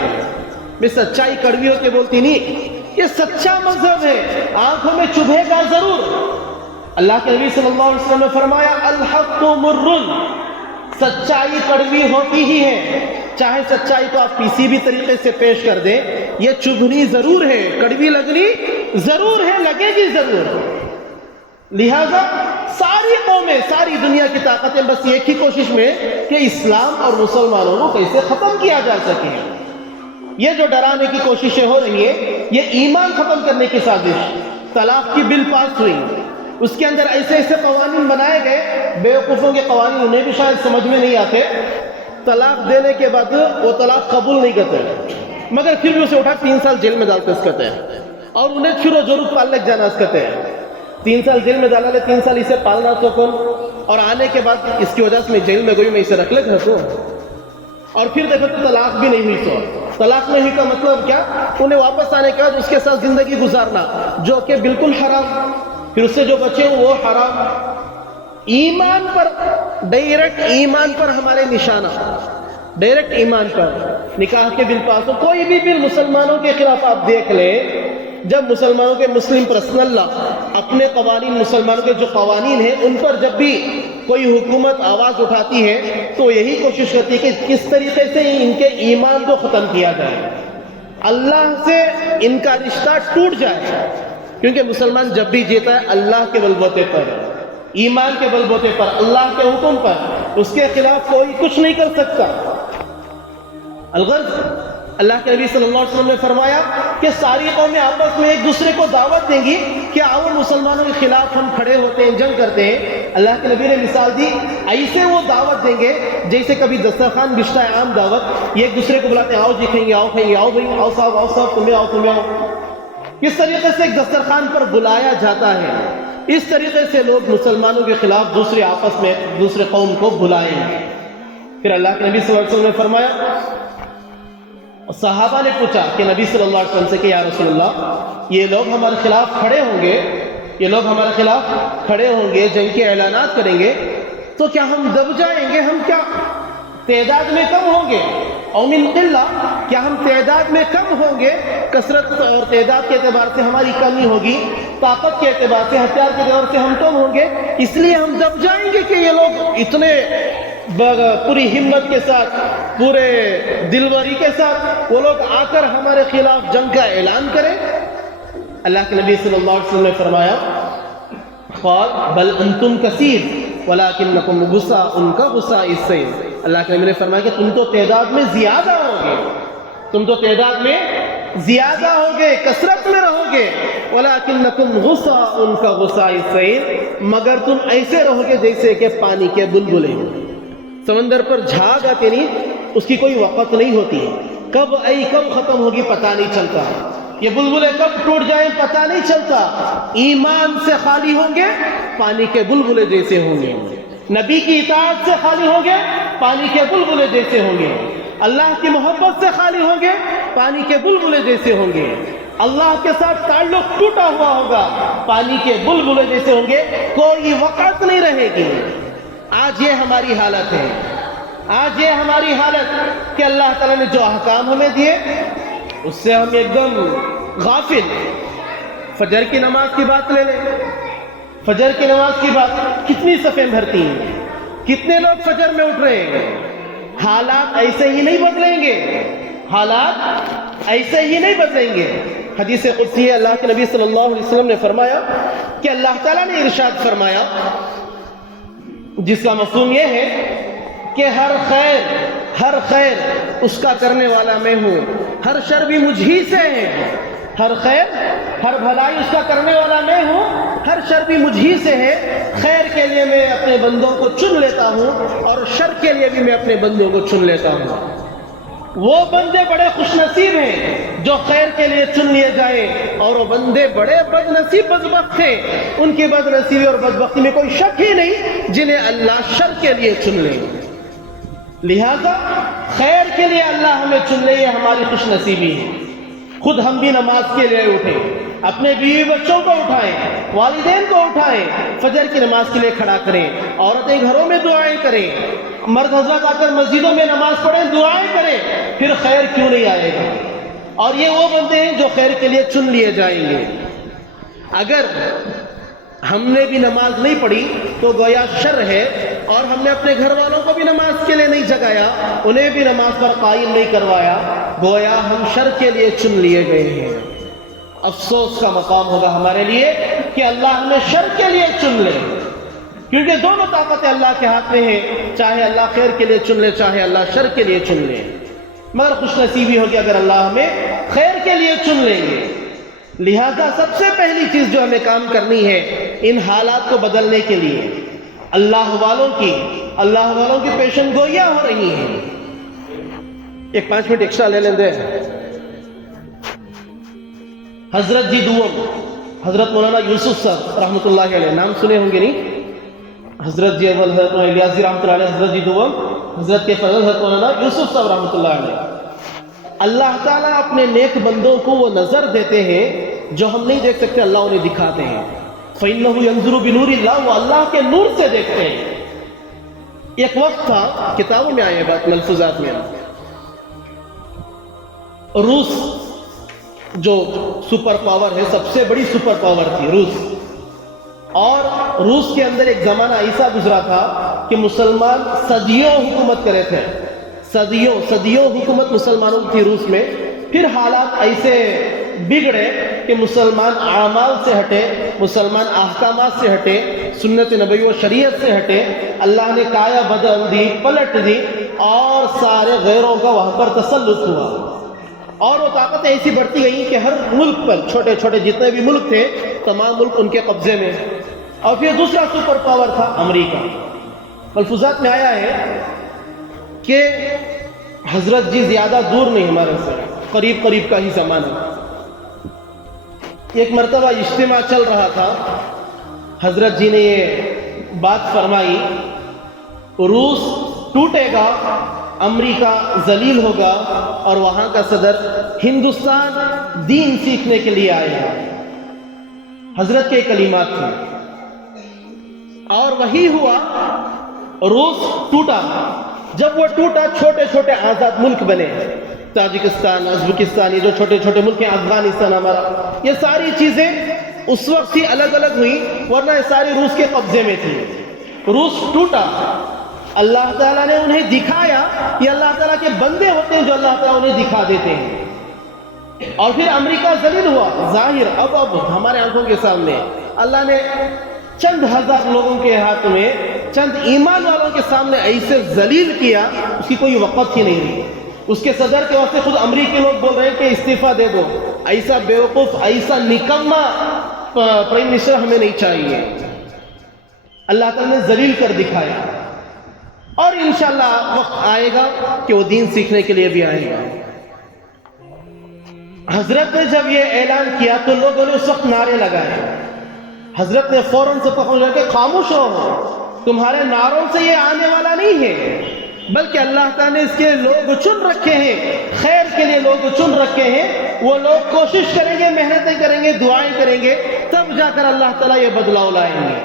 میں سچائی کڑوی ہو کے بولتی نہیں، یہ سچا مذہب ہے، آنکھوں میں چبھے گا ضرور. اللہ کے نبی صلی اللہ علیہ وسلم نے فرمایا الحق مر، سچائی کڑوی ہوتی ہی ہے. چاہے سچائی کو آپ کسی بھی طریقے سے پیش کر دیں، یہ چبھنی ضرور ہے، کڑوی لگنی ضرور ہے، لگے گی ضرور. لہذا ساری قومیں، ساری دنیا کی طاقتیں بس ایک ہی کوشش میں کہ اسلام اور مسلمانوں کو کیسے ختم کیا جا سکے. یہ جو ڈرانے کی کوششیں ہو رہی ہیں یہ ایمان ختم کرنے کی سازش. طلاق کی بل پاس ہوئی، اس کے اندر ایسے ایسے قوانین بنائے گئے، بیوقوفوں کے قوانین، انہیں بھی شاید سمجھ میں نہیں آتے. طلاق دینے کے بعد وہ طلاق قبول نہیں کرتے، مگر پھر بھی اسے اٹھا 3 سال جیل میں ڈالتے اس کہتے ہیں، اور انہیں پھر وہ ضرور پالنے جانا اس کہتے ہیں. 3 سال جیل میں ڈالا لے، 3 سال اسے پالنا تو کون، اور آنے کے بعد اس کی وجہ سے میں جیل میں گئی، میں اسے رکھ لے گھر کو. اور پھر دیکھو طلاق بھی نہیں ہوئی تو طلاق نہیں ہوئی کا مطلب کیا؟ انہیں واپس آنے کے بعد اس کے ساتھ زندگی گزارنا جو کہ بالکل حرام، پھر اس سے جو بچے وہ حرام۔ ایمان پر، ڈائریکٹ ایمان پر ہمارے نشانہ، ڈائریکٹ ایمان پر نکاح کے بل پاس ہو۔ کوئی بھی بل مسلمانوں کے خلاف آپ دیکھ لیں، جب مسلمانوں کے مسلم پرسنل لا اپنے قوانین، مسلمانوں کے جو قوانین ہیں ان پر جب بھی کوئی حکومت آواز اٹھاتی ہے تو یہی کوشش کرتی ہے کہ کس طریقے سے ان کے ایمان کو ختم کیا جائے، اللہ سے ان کا رشتہ ٹوٹ جائے، کیونکہ مسلمان جب بھی جیتا ہے اللہ کے بلبوتے پر، ایمان کے بلبوتے پر، اللہ کے حکم پر، اس کے خلاف کوئی کچھ نہیں کر سکتا۔ الغرض اللہ کے نبی صلی اللہ علیہ وسلم نے فرمایا کہ ساری قومیں آپس میں ایک دوسرے کو دعوت دیں گی کہ آؤ مسلمانوں کے خلاف ہم کھڑے ہوتے ہیں، جنگ کرتے ہیں۔ اللہ کے نبی نے مثال دی، ایسے وہ دعوت دیں گے جیسے کبھی دسترخوان بچتا ہے عام دعوت، یہ ایک دوسرے کو بلاتے ہیں، آؤ جی کھائیں گے، آؤ کھائیں گے، آؤ بھائی، آؤ صاحب تمہیں آؤ تمہیں آؤ۔ کس طریقے سے ایک دسترخوان پر بلایا جاتا ہے، اس طریقے سے لوگ مسلمانوں کے خلاف دوسرے آپس میں دوسرے قوم کو بلائیں گے۔ پھر اللہ کے نبی صلی اللہ علیہ وسلم نے فرمایا، صحابہ نے پوچھا کہ نبی صلی اللہ علیہ وسلم سے کہ یا رسول اللہ، یہ لوگ ہمارے خلاف کھڑے ہوں گے، یہ لوگ ہمارے خلاف کھڑے ہوں گے، جنگ کے اعلانات کریں گے، تو کیا ہم دب جائیں گے؟ ہم کیا تعداد میں کم ہوں گے؟ او من قلہ، کیا ہم تعداد میں کم ہوں گے؟ کثرت اور تعداد کے اعتبار سے ہماری کمی ہوگی، طاقت کے اعتبار سے، ہتھیار کے اعتبار سے ہم کم ہوں گے، اس لیے ہم دب جائیں گے کہ یہ لوگ اتنے پوری ہمت کے ساتھ، پورے دلوری کے ساتھ وہ لوگ آ کر ہمارے خلاف جنگ کا اعلان کریں؟ اللہ کے نبی صلی اللہ علیہ وسلم نے فرمایا، قال بل انتم کثیر ولکنکم غصاء کغصاء السیل۔ اللہ کے نبی نے فرمایا کہ تم تو تعداد میں زیادہ ہوگے، تم تو تعداد میں زیادہ ہوگے، کثرت میں رہو گے، ولکنکم غصاء کغصاء السیل، مگر تم ایسے رہو گے جیسے کہ پانی کے بلبلے۔ سمندر پر جھاگ آتی نہیں، اس کی کوئی وقت نہیں ہوتی، کب آئی کب ختم ہوگی پتہ نہیں چلتا، یہ بلبلے کب ٹوٹ جائیں پتہ نہیں چلتا۔ ایمان سے خالی ہوں گے پانی کے بلبلے جیسے ہوں گے، نبی کی اطاعت سے خالی ہوں گے پانی کے بلبلے جیسے ہوں گے، اللہ کی محبت سے خالی ہوں گے پانی کے بلبلے جیسے ہوں گے، اللہ کے ساتھ تعلق ٹوٹا ہوا ہوگا پانی کے بلبلے جیسے ہوں گے، کوئی وقت نہیں رہے گی۔ آج یہ ہماری حالت ہے، آج یہ ہماری حالت کہ اللہ تعالیٰ نے جو احکام ہمیں دیے اس سے ہم ایک دم غافل۔ فجر کی نماز کی بات لے لیں، فجر کی نماز کی بات، کتنی صفیں بھرتی ہیں، کتنے لوگ فجر میں اٹھ رہے ہیں۔ حالات ایسے ہی نہیں بدلیں گے، حالات ایسے ہی نہیں بدلیں گے۔ حدیث قدسی ہے، اللہ کے نبی صلی اللہ علیہ وسلم نے فرمایا کہ اللہ تعالیٰ نے ارشاد فرمایا، جس کا مفہوم یہ ہے کہ ہر خیر اس کا کرنے والا میں ہوں، ہر شر بھی مجھ ہی سے ہے، ہر خیر، ہر بھلائی اس کا کرنے والا میں ہوں، ہر شر بھی مجھ ہی سے ہے۔ خیر کے لیے میں اپنے بندوں کو چن لیتا ہوں اور شر کے لیے بھی میں اپنے بندوں کو چن لیتا ہوں۔ وہ بندے بڑے خوش نصیب ہیں جو خیر کے لیے چن لیے جائیں، اور وہ بندے بڑے بد نصیب بدبخت ہیں، ان کی بد نصیبی اور بدبختی میں کوئی شک ہی نہیں جنہیں اللہ شر کے لیے چن لے۔ لہذا خیر کے لیے اللہ ہمیں چن لے، یہ ہماری خوش نصیبی ہے۔ خود ہم بھی نماز کے لیے اٹھیں، اپنے بیوی بچوں کو اٹھائیں، والدین کو اٹھائیں، فجر کی نماز کے لیے کھڑا کریں، عورتیں گھروں میں دعائیں کریں، مرد حضرات آ کر مسجدوں میں نماز پڑھیں، دعائیں کریں، پھر خیر کیوں نہیں آئے گا؟ اور یہ وہ بندے ہیں جو خیر کے لیے چن لیے جائیں گے۔ اگر ہم نے بھی نماز نہیں پڑھی تو گویا شر ہے، اور ہم نے اپنے گھر والوں کو بھی نماز کے لیے نہیں جگایا، انہیں بھی نماز پر قائم نہیں کروایا، گویا ہم شر کے لیے چن لیے گئے ہیں۔ افسوس کا مقام ہوگا ہمارے لیے کہ اللہ ہمیں شر کے لیے چن لے، کیونکہ دونوں طاقتیں اللہ کے ہاتھ میں ہیں، چاہے اللہ خیر کے لیے چن لے، چاہے اللہ شر کے لیے چن لے۔ مگر خوش نصیبی ہوگی اگر اللہ ہمیں خیر کے لیے چن لیں گے۔ لہذا سب سے پہلی چیز جو ہمیں کام کرنی ہے ان حالات کو بدلنے کے لیے، اللہ والوں کی پیشن گوئیاں ہو رہی ہیں۔ ایک 5 منٹ ایکسٹرا لے لیں دے۔ حضرت جی دوم، حضرت مولانا یوسف صاحب رحمۃ اللہ علیہ، نام سنے ہوں گے نہیں؟ حضرت جی اول حضرت الیاس جی رحمۃ اللہ علیہ، حضرت جی دوم حضرت کے فضل حضرت مولانا یوسف صاحب رحمۃ اللہ علیہ، اللہ تعالیٰ اپنے نیک بندوں کو وہ نظر دیتے ہیں جو ہم نہیں دیکھ سکتے، اللہ انہیں دکھاتے ہیں۔ فَإِنَّهُ يَنظُرُ بِنُورِ اللَّهِ، وہ اللہ کے نور سے دیکھتے ہیں۔ ایک وقت تھا، کتابوں میں آئے بات، ملفوظات میں، روس جو سپر پاور ہے، سب سے بڑی سپر پاور تھی روس، اور روس کے اندر ایک زمانہ ایسا گزرا تھا کہ مسلمان صدیوں حکومت کرے تھے، صدیوں حکومت مسلمانوں کی تھی روس میں۔ پھر حالات ایسے بگڑے کہ مسلمان اعمال سے ہٹے، مسلمان احکامات سے ہٹے، سنت نبوی و شریعت سے ہٹے، اللہ نے کایا بدل دی، پلٹ دی، اور سارے غیروں کا وہاں پر تسلط ہوا، اور وہ طاقت ایسی بڑھتی گئی کہ ہر ملک پر، چھوٹے چھوٹے جتنے بھی ملک تھے، تمام ملک ان کے قبضے میں۔ اور پھر دوسرا سپر پاور تھا امریکہ۔ ملفوظات میں آیا ہے کہ حضرت جی زیادہ دور نہیں ہمارے سے، قریب قریب کا ہی زمانہ۔ ایک مرتبہ اجتماع چل رہا تھا، حضرت جی نے یہ بات فرمائی، روس ٹوٹے گا، امریکہ ذلیل ہوگا، اور وہاں کا صدر ہندوستان دین سیکھنے کے لیے آئے گا۔ حضرت کے کلمات تھے، اور وہی ہوا، روس ٹوٹا۔ جب وہ ٹوٹا، چھوٹے چھوٹے آزاد ملک بنے، تاجکستان، ازبکستان، یہ جو چھوٹے چھوٹے ملک ہیں، افغانستان ہمارا، یہ ساری چیزیں اس وقت ہی الگ الگ ہوئی، ورنہ یہ ساری روس کے قبضے میں تھی۔ روس ٹوٹا، اللہ تعالیٰ نے انہیں دکھایا، یہ اللہ تعالیٰ کے بندے ہوتے ہیں جو اللہ تعالیٰ انہیں دکھا دیتے ہیں۔ اور پھر امریکہ ذلیل ہوا، ظاہر اب ہمارے آنکھوں کے سامنے اللہ نے چند ہزار لوگوں کے ہاتھ میں، چند ایمان والوں کے سامنے ایسے ذلیل کیا، اس کی کوئی وقت ہی نہیں رہی۔ اس کے صدر کے واسطے خود امریکی لوگ بول رہے ہیں کہ استعفیٰ دے دو، ایسا بیوقوف، ایسا نکما پرائم منسٹر ہمیں نہیں چاہیے۔ اللہ تعالیٰ نے ذلیل کر دکھایا، اور انشاءاللہ وقت آئے گا کہ وہ دین سیکھنے کے لیے بھی آئے گا۔ حضرت نے جب یہ اعلان کیا تو لوگوں نے اس وقت نعرے لگائے، حضرت نے فوراً سے پہنچ کر کے خاموش رہو، تمہارے نعروں سے یہ آنے والا نہیں ہے، بلکہ اللہ تعالیٰ نے اس کے لوگ چن رکھے ہیں، خیر کے لیے لوگ چن رکھے ہیں، وہ لوگ کوشش کریں گے، محنتیں کریں گے، دعائیں کریں گے، تب جا کر اللہ تعالیٰ یہ بدلاؤ لائیں گے۔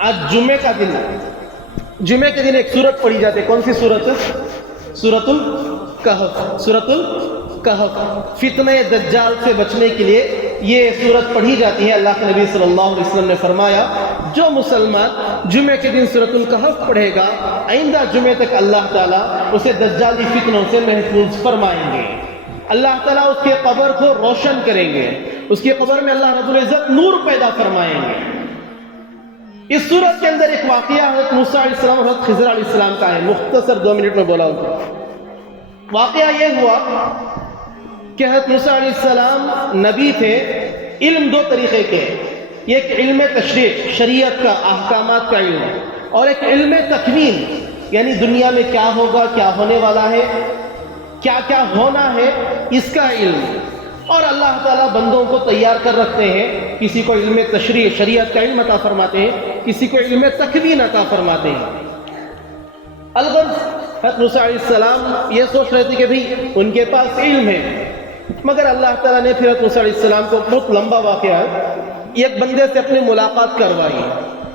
آج جمعے کا دن، جمعے کے دن ایک سورت پڑھی جاتی ہے، کون سی سورت ہے؟ سورۃ الکہف، سورۃ الکہف۔ فتنہ دجال سے بچنے کے لیے یہ سورت پڑھی جاتی ہے۔ اللہ کے نبی صلی اللہ علیہ وسلم نے فرمایا، جو مسلمان جمعے کے دن سورۃ الکہف پڑھے گا، آئندہ جمعے تک اللہ تعالیٰ اسے دجالی فتنوں سے محفوظ فرمائیں گے۔ اللہ تعالیٰ اس کے قبر کو روشن کریں گے، اس کی قبر میں اللہ رب العزت نور پیدا فرمائیں گے۔ اس سورت کے اندر ایک واقعہ حضرت موسیٰ علیہ السلام اور حضرت خضر علیہ السلام کا ہے، مختصر 2 منٹ میں بولا ہوں۔ واقعہ یہ ہوا کہ حضرت موسیٰ علیہ السلام نبی تھے، علم 2 طریقے کے، ایک علم تشریع، شریعت کا، احکامات کا علم، اور ایک علم تکوین، یعنی دنیا میں کیا ہوگا، کیا ہونے والا ہے، کیا کیا ہونا ہے، اس کا علم۔ اور اللہ تعالیٰ بندوں کو تیار کر رکھتے ہیں، کسی کو علم تشریع، شریعت کا علم عطا فرماتے ہیں، کسی کو علم تکوین عطا فرماتے ہیں۔ الغرض حضرت موسیٰ علیہ السلام یہ سوچ رہے تھے کہ بھئی ان کے پاس علم ہے، مگر اللہ تعالیٰ نے پھر حضرت موسیٰ علیہ السلام کو، بہت لمبا واقعہ ہے، ایک بندے سے اپنی ملاقات کروائی،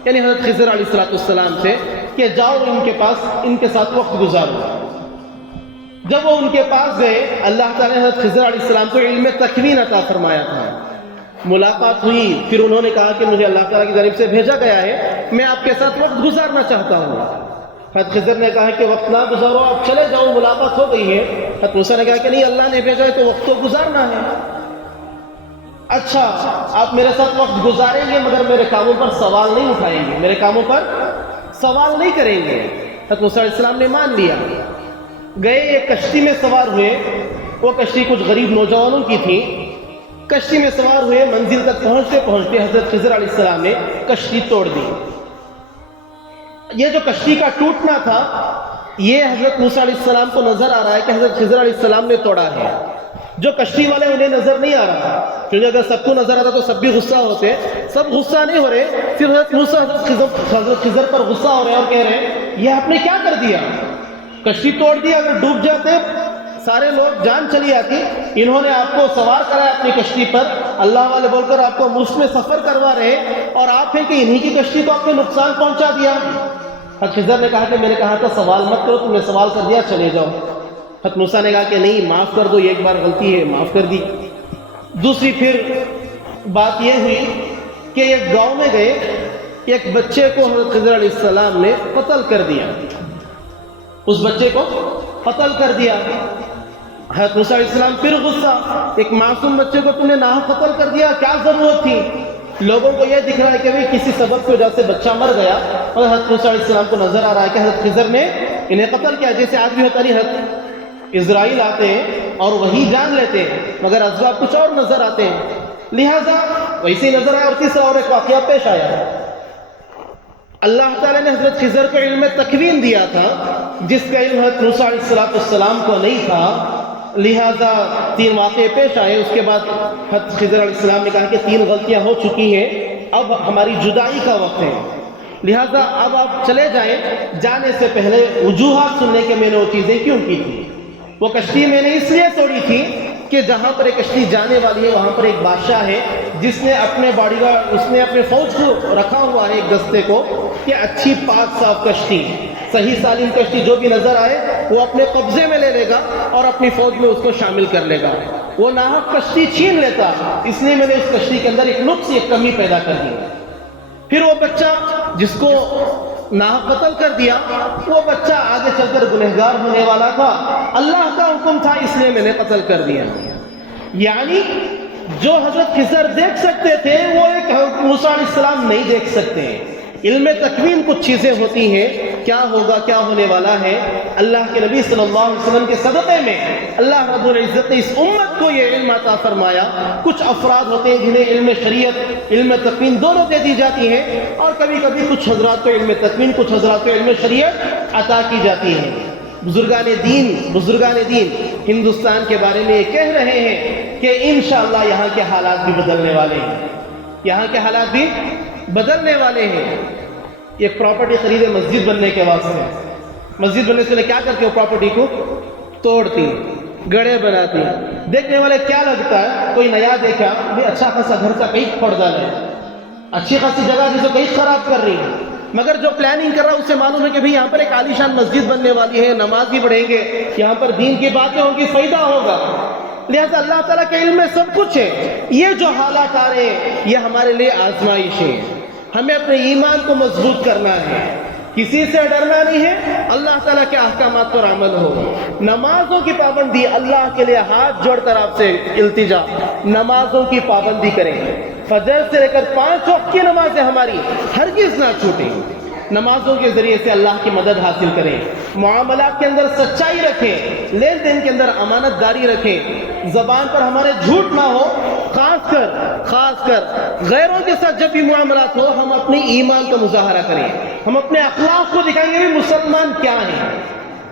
یعنی حضرت خضر علیہ السلام سے، کہ جاؤ ان کے پاس، ان کے ساتھ وقت گزارو۔ جب وہ ان کے پاس گئے، اللہ تعالیٰ نے حضرت خضر علیہ السلام کو علم تکوین عطا فرمایا تھا۔ ملاقات ہوئی، پھر انہوں نے کہا کہ مجھے اللہ تعالیٰ کی جانب سے بھیجا گیا ہے، میں آپ کے ساتھ وقت گزارنا چاہتا ہوں۔ حضرت خضر نے کہا کہ وقت نہ گزارو، آپ چلے جاؤ، ملاقات ہو گئی ہے۔ حضرت موسیٰ نے کہا کہ نہیں، اللہ نے بھیجا ہے تو وقت تو گزارنا ہے۔ اچھا، آپ میرے ساتھ وقت گزاریں گے مگر میرے کاموں پر سوال نہیں اٹھائیں گے، میرے کاموں پر سوال نہیں کریں گے۔ حضرت موسیٰ علیہ السلام نے مان لیا، گئے، ایک کشتی میں سوار ہوئے، وہ کشتی کچھ غریب نوجوانوں کی تھی، کشتی میں سوار ہوئے، منزل تک پہنچتے پہنچتے حضرت خضر علیہ السلام نے کشتی توڑ دی۔ یہ جو کشتی کا ٹوٹنا تھا، یہ حضرت موسیٰ علیہ السلام کو نظر آ رہا ہے کہ حضرت خضر علیہ السلام نے توڑا ہے، جو کشتی والے انہیں نظر نہیں آ رہا۔ کیونکہ اگر سب کو نظر آتا تو سب بھی غصہ ہوتے. سب غصہ نہیں ہو رہے, صرف حضرت موسیٰ حضرت خضر پر غصہ ہو رہے ہیں اور کہہ رہے ہیں یہ آپ نے کیا کر دیا, کشتی توڑ دیا, اگر ڈوب جاتے سارے لوگ جان چلی آتی. انہوں نے آپ کو سوار کرایا اپنی کشتی پر, اللہ والے بول کر آپ کو مفت میں سفر کروا رہے, اور آپ ہیں کہ انہی کی کشتی کو آپ نے نقصان پہنچا دیا. حضرت خضر نے کہا کہ میں نے کہا تھا سوال مت کرو, تم نے سوال کر دیا, چلے جاؤ. حضرت موسیٰ نے کہا کہ نہیں, معاف کر دو, ایک بار غلطی ہے, معاف کر دی. دوسری پھر بات یہ ہوئی کہ ایک گاؤں میں گئے, ایک بچے کو حضرت خضر علیہ السلام نے قتل کر دیا, اس بچے کو قتل کر دیا. حضرت موسیٰ علیہ السلام پھر غصہ, ایک معصوم بچے کو تم نے ناحق قتل کر دیا, کیا ضرورت تھی؟ لوگوں کو یہ دکھ رہا ہے کہ بھئی کسی سبب کی وجہ سے بچہ مر گیا, اور حضرت موسیٰ علیہ السلام کو نظر آ رہا ہے کہ حضرت خضر نے انہیں قتل کیا. جیسے آج بھی ہوتا نہیں, حضرت اسرائیل آتے ہیں اور وہی جان لیتے ہیں, مگر اسباب کچھ اور نظر آتے ہیں, لہذا ویسے ہی نظر آیا. اور تیسرا اور ایک واقعہ پیش آیا, اللہ تعالیٰ نے حضرت خضر کو علم تکوین دیا تھا جس کا علم حضرت موسیٰ علیہ السلام کو نہیں تھا, لہذا 3 واقعے پیش آئے. اس کے بعد حضرت خضر علیہ السلام نے کہا کہ 3 غلطیاں ہو چکی ہیں, اب ہماری جدائی کا وقت ہے, لہذا اب آپ چلے جائیں. جانے سے پہلے وجوہات سننے کے میں نے وہ چیزیں کیوں کی تھی. وہ کشتی میں نے اس لیے توڑی تھی کہ جہاں پر ایک کشتی جانے والی ہے وہاں پر ایک بادشاہ ہے جس نے اپنے باڈی گارڈ, اس نے اپنے فوج کو رکھا ہوا ہے ایک دستے کو کہ اچھی پاک صاف کشتی, صحیح سالم کشتی جو بھی نظر آئے وہ اپنے قبضے میں لے لے گا اور اپنی فوج میں اس کو شامل کر لے گا. وہ ناحق کشتی چھین لیتا, اس لیے میں نے اس کشتی کے اندر ایک نقص, ایک کمی پیدا کر دی. پھر وہ بچہ جس کو ناحق قتل کر دیا, وہ بچہ آگے چل کر گنہگار ہونے والا تھا, اللہ کا حکم تھا اس لیے میں نے قتل کر دیا. یعنی جو حضرت خضر دیکھ سکتے تھے وہ ایک موسیٰ علیہ السلام نہیں دیکھ سکتے. علم تکوین کچھ چیزیں ہوتی ہیں, کیا ہوگا کیا ہونے والا ہے. اللہ کے نبی صلی اللہ علیہ وسلم کے صدقے میں اللہ رب العزت نے اس امت کو یہ علم عطا فرمایا. کچھ افراد ہوتے ہیں جنہیں علم شریعت, علم تکوین دونوں دے دی جاتی ہیں, اور کبھی کبھی کچھ حضرات کو علم تکوین, کچھ حضرات کو علم شریعت عطا کی جاتی ہے. بزرگان دین ہندوستان کے بارے میں یہ کہہ رہے ہیں کہ انشاءاللہ یہاں کے حالات بھی بدلنے والے ہیں, یہاں کے حالات بھی بدلنے والے ہیں. ایک پراپرٹی خریدے مسجد بننے کے واسطے, مسجد بننے سے پہلے کیا کرتے ہو, پراپرٹی کو توڑتی, گڑھے بناتی. دیکھنے والے کیا لگتا ہے, کوئی نیا دیکھا بھی اچھا خاصا گھر کا کہیں پھوڑ ڈالے, اچھی خاصی جگہ جسے کہیں خراب کر رہی ہے, مگر جو پلاننگ کر رہا ہے اسے معلوم ہے کہ بھئی یہاں پر ایک عالیشان مسجد بننے والی ہے, نماز بھی پڑھیں گے, یہاں پر دین کی باتیں ہوں گی, فائدہ ہوگا. لہذا اللہ تعالیٰ کے علم میں سب کچھ ہے. یہ جو حالات آ رہے ہیں یہ ہمارے لیے آزمائش ہے, ہمیں اپنے ایمان کو مضبوط کرنا ہے, کسی سے ڈرنا نہیں ہے, اللہ تعالیٰ کے احکامات پر عمل ہو. نمازوں کی پابندی, اللہ کے لیے ہاتھ جوڑ کر آپ سے التجا, نمازوں کی پابندی کریں. فجر سے لے کر 5 وقت کی نمازیں ہماری ہرگز نہ چھوٹیں. نمازوں کے ذریعے سے اللہ کی مدد حاصل کریں. معاملات کے اندر سچائی رکھیں, لین دین کے اندر امانت داری رکھیں, زبان پر ہمارے جھوٹ نہ ہو. خاص کر غیروں کے ساتھ جب بھی معاملات ہو ہم اپنی ایمان کا مظاہرہ کریں, ہم اپنے اخلاق کو دکھائیں گے مسلمان کیا ہیں.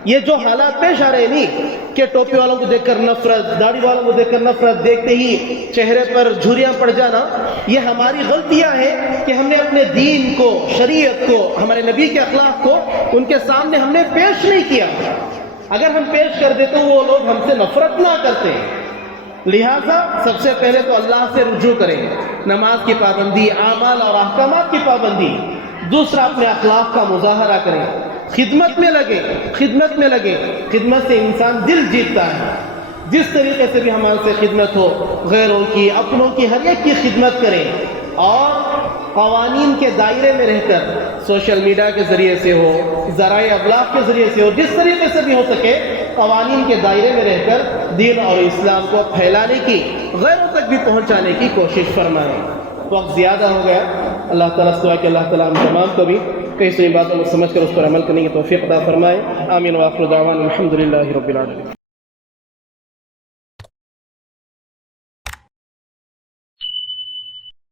یہ جو حالات پیش آ رہے ہیں نہیں کہ ٹوپی والوں کو دیکھ کر نفرت, داڑھی والوں کو دیکھ کر نفرت, دیکھتے ہی چہرے پر جھریاں پڑ جانا, یہ ہماری غلطیاں ہیں کہ ہم نے اپنے دین کو, شریعت کو, ہمارے نبی کے اخلاق کو ان کے سامنے ہم نے پیش نہیں کیا. اگر ہم پیش کر دیں تو وہ لوگ ہم سے نفرت نہ کرتے. لہٰذا سب سے پہلے تو اللہ سے رجوع کریں, نماز کی پابندی, اعمال اور احکامات کی پابندی. دوسرا اپنے اخلاق کا مظاہرہ کریں, خدمت میں لگے. خدمت سے انسان دل جیتتا ہے. جس طریقے سے بھی ہمارے سے خدمت ہو, غیروں کی, اپنوں کی, ہر ایک کی خدمت کریں. اور قوانین کے دائرے میں رہ کر, سوشل میڈیا کے ذریعے سے ہو, ذرائع ابلاغ کے ذریعے سے ہو, جس طریقے سے بھی ہو سکے قوانین کے دائرے میں رہ کر دین اور اسلام کو پھیلانے کی, غیروں تک بھی پہنچانے کی کوشش فرمائیں. وقت زیادہ ہو گیا. اللہ تعالیٰ سے دعا کہ اللہ تعالیٰ ہم تمام کو بھی کئی ساری باتوں کو سمجھ کر اس پر عمل کرنے کی توفیق عطا فرمائے. آمین. وآخر دعوانا الحمد للہ رب العالمین.